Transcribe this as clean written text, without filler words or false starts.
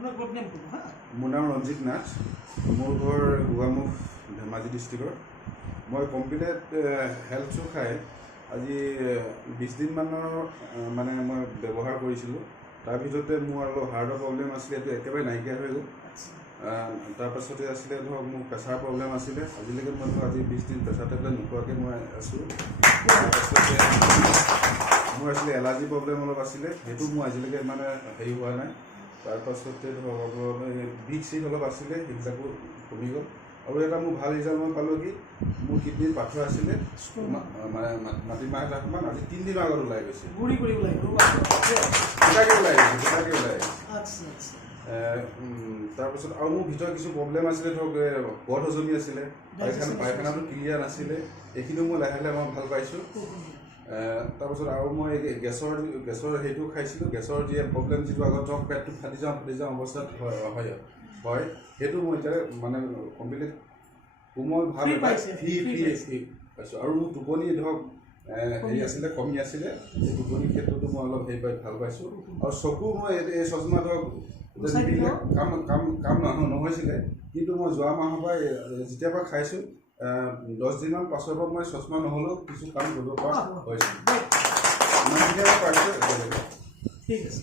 আপোনাৰ group name ক'ব হা মোৰ নাম ৰঞ্জিত নাথ মোৰ ঘৰ গোগামুখ ধেমাজি ডিষ্ট্ৰিক্টৰ মই কমপ্লিট হেল্থ শ্বু খাই আজি 20 দিনমানৰ মানে মই ব্যৱহাৰ কৰিছিলোঁ তাৰ ভিতৰতে মোৰ অলপ হাৰ্টৰ প্ৰব্লেম আছিলে এইটো একেবাৰে নাইকিয়া হৈ গ'ল তাৰপাছতে আছিলে ধৰক মোৰ প্ৰেছাৰ প্ৰব্লেম আছিলে আজিলৈকে মই ধৰক আজি 20 দিন প্ৰেছাৰ টেবলেট নোখোৱাকৈ মই আছোঁ তাৰপাছতে মোৰ আছিলে এলাৰ্জি প্ৰব্লেম অলপ আছিলে সেইটো মোৰ আজিলৈকে মানে হেৰি হোৱা নাই তাৰপাছতে ধৰক বিষ চিষ অলপ আছিলে সেইবিলাকো কমি গ'ল আৰু এটা মোৰ ভাল ৰিজাল্ট মই পালোঁ কি মোৰ কিডনিত পাথৰ আছিলে মানে মাটিমাহ এটা অকণমান আজি 3 দিনৰ আগত ওলাই গৈছে গুৰি কৰিব লাগিব গোটাকৈ ওলাই গৈছে আচ্ছা আচ্ছা তাৰপাছত আৰু মোৰ ভিতৰত কিছু প্ৰব্লেম আছিলে ধৰক বদ হজমি আছিলে পায়খানাটো ক্লিয়াৰ নাছিলে এইখিনিও মই লাহে লাহে মই ভাল পাইছোঁ তাৰপাছত আৰু মই গেছৰ সেইটো খাইছিলোঁ গেছৰ যি প্ৰব্লেম যিটো আগত ধৰক পেটটো ফাটি যাওঁ অৱস্থাত হয় সেইটো মই এতিয়া মানে কমপ্লিট কোমল ভাল ফ্ৰী পাইছোঁ আৰু মোৰ টোপনি ধৰক হেৰি আছিলে কমি আছিলে এই টোপনিৰ ক্ষেত্ৰতো মই অলপ হেৰি পাই ভাল পাইছোঁ আৰু চকু মই এই চশমা ধৰক কাম নহৈছিলে কিন্তু মই যোৱা মাহৰ পৰা যেতিয়াৰ পৰা খাইছোঁ 10 দিনমান পাছৰ পৰা মই চশমা নহ'লেও কিছু কাম কৰিব পৰা হৈছে ঠিক আছে